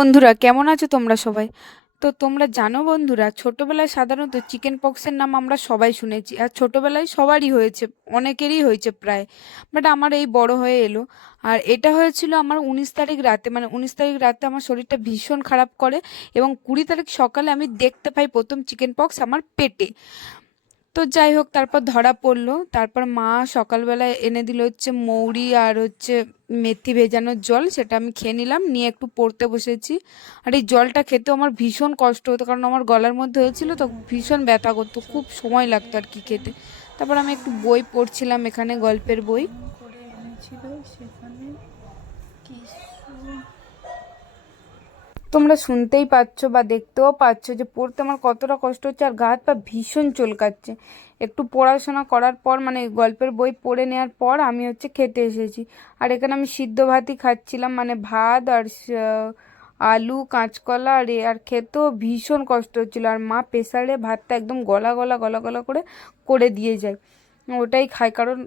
বন্ধুরা কেমন আছো তোমরা সবাই? তো তোমরা জানো বন্ধুরা, ছোটবেলায় সাধারণত চিকেন পক্সের নাম আমরা সবাই শুনেছি, আর ছোটবেলায় সবারই হয়েছে, অনেকেরই হয়েছে প্রায়। বাট আমার এই বড় হয়ে এলো। আর এটা হয়েছিল আমার 19 তারিখ রাতে, মানে 19 তারিখ রাতে আমার শরীরটা ভীষণ খারাপ করে, এবং 20 তারিখ সকালে আমি দেখতে পাই প্রথম চিকেন পক্স আমার পেটে। তো যাই হোক, তারপর ধরা পড়লো। তারপর মা সকালবেলায় এনে দিল হচ্ছে মৌরি আর হচ্ছে মেথি ভেজানোর জল, সেটা আমি খেয়ে নিলাম, নিয়ে একটু পড়তে বসেছি। আর এই জলটা খেতেও আমার ভীষণ কষ্ট হতো, কারণ আমার গলার মধ্যে হয়েছিল তো ভীষণ ব্যথা করতো, খুব সময় লাগতো আর কি খেতে। তারপর আমি একটু বই পড়ছিলাম, এখানে গল্পের বই করে এনেছিল সেখানে কিছু। তোমরা শুনতেই পাচ্ছ বা দেখতেও পাচ্ছ যে পড়তে আমার কতটা কষ্ট হচ্ছে, আর গা হাত পা ভীষণ চুলকাচ্ছে। একটু পড়াশোনা করার পর, মানে গল্পের বই পড়ে নেওয়ার পর আমি হচ্ছে খেতে এসেছি। আর এখানে আমি সিদ্ধ ভাতই খাচ্ছিলাম, মানে ভাত আর আলু কাঁচকলা আর আর খেতেও ভীষণ কষ্ট হচ্ছিল। আর মা প্রেসারে ভাতটা একদম গলা গলা গলা গলা করে করে দিয়ে যায়, ওটাই খাই, কারণ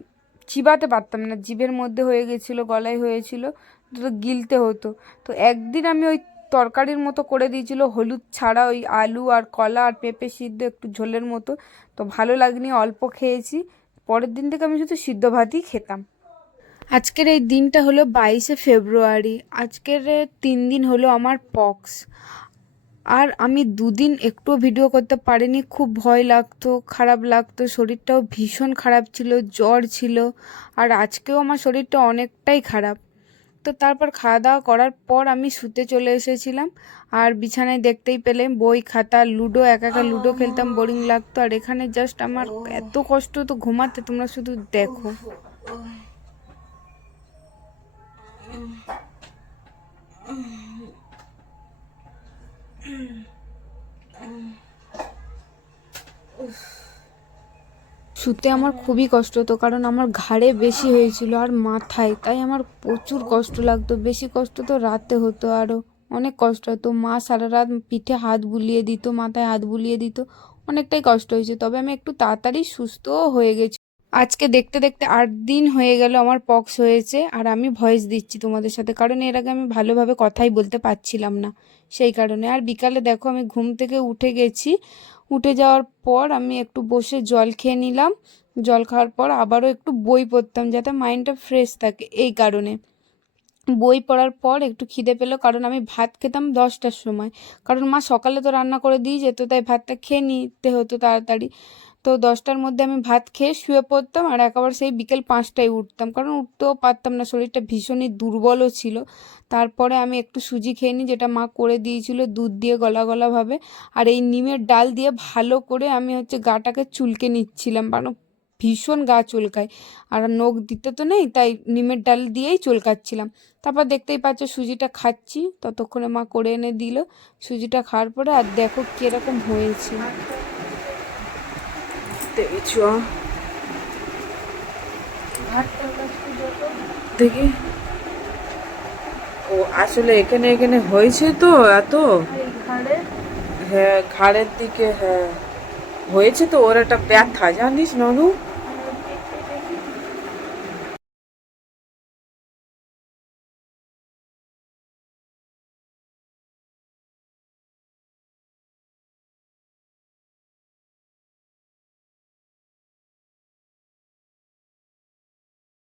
চিবাতে পারতাম না, জিভের মধ্যে হয়ে গেছিলো, গলায় হয়েছিল, তো গিলতে হতো। তো একদিন আমি ওই তরকারির মতো করে দিয়েছিল, হলুদ ছাড়া, ওই আলু আর কলা আর পেঁপে সিদ্ধ একটু ঝোলের মতো। তো ভালো লাগেনি, অল্প খেয়েছি। পরের দিন থেকে আমি শুধু সিদ্ধ ভাতই খেতাম। আজকের এই দিনটা হলো 22শে ফেব্রুয়ারি। আজকের 3 দিন হলো আমার পক্স। আর আমি 2 দিন একটুও ভিডিও করতে পারিনি, খুব ভয় লাগতো, খারাপ লাগতো, শরীরটাও ভীষণ খারাপ ছিল, জ্বর ছিল। আর আজকেও আমার শরীরটা অনেকটাই খারাপ। তো তারপর খাওয়া দাওয়া করার পর আমি শুতে চলে এসেছিলাম। আর বিছানায় দেখতেই পেলে বই খাতা লুডো, একা একা লুডো খেলতাম, বোরিং লাগতো। আর এখানে জাস্ট আমার এত কষ্ট তো ঘুমাতে, তোমরা শুধু দেখো। শুতে আমার খুবই কষ্ট হতো, কারণ আমার ঘাড়ে বেশি হয়েছিল আর মাথায়, তাই আমার প্রচুর কষ্ট লাগতো। বেশি কষ্ট তো রাতে হতো, আরও অনেক কষ্ট হতো। মা সারা রাত পিঠে হাত বুলিয়ে দিত, মাথায় হাত বুলিয়ে দিত, অনেকটাই কষ্ট হয়েছে। তবে আমি একটু তাড়াতাড়ি সুস্থও হয়ে গেছি। আজকে দেখতে দেখতে 8 দিন হয়ে গেল আমার পক্স হয়েছে, আর আমি ভয়েস দিচ্ছি তোমাদের সাথে, কারণ এর আগে আমি ভালোভাবে কথাই বলতে পারছিলাম না, সেই কারণে। আর বিকালে দেখো আমি ঘুম থেকে উঠে গেছি। উঠে যাওয়ার পর আমি একটু বসে জল খেয়ে নিলাম। জল খাওয়ার পর আবারও একটু বই পড়তাম, যাতে মাইন্ডটা ফ্রেশ থাকে, এই কারণে। বই পড়ার পর একটু খিদে পেলো, কারণ আমি ভাত খেতাম 10টার সময়, কারণ মা সকালে তো রান্না করে দিয়ে যেত, তাই ভাতটা খেয়ে নিতে হতো তাড়াতাড়ি। তো 10টার মধ্যে আমি ভাত খেয়ে শুয়ে পড়তাম, আর একেবারে সেই বিকেল 5টায় উঠতাম, কারণ উঠতেও পারতাম না, শরীরটা ভীষণই দুর্বলও ছিল। তারপরে আমি একটু সুজি খেয়ে নিই, যেটা মা করে দিয়েছিল দুধ দিয়ে গলা গলাভাবে। আর এই নিমের ডাল দিয়ে ভালো করে আমি হচ্ছে গাটাকে চুলকে নিচ্ছিলাম, কারণ ভীষণ গা চুলকায়। আর নখ দিতে তো নেই, তাই নিমের ডাল দিয়েই চুলকাচ্ছিলাম। তারপর দেখতেই পাচ্ছ সুজিটা খাচ্ছি, ততক্ষণে মা করে এনে দিল সুজিটা খাওয়ার পরে। আর দেখো কিরকম হয়েছে, দেখেছ? দেখি। ও আসলে এখানে এখানে হয়েছে তো এত। হ্যাঁ, ঘাড়ের দিকে, হ্যাঁ হয়েছে তো, ওর একটা ব্যথা জানিস ননু,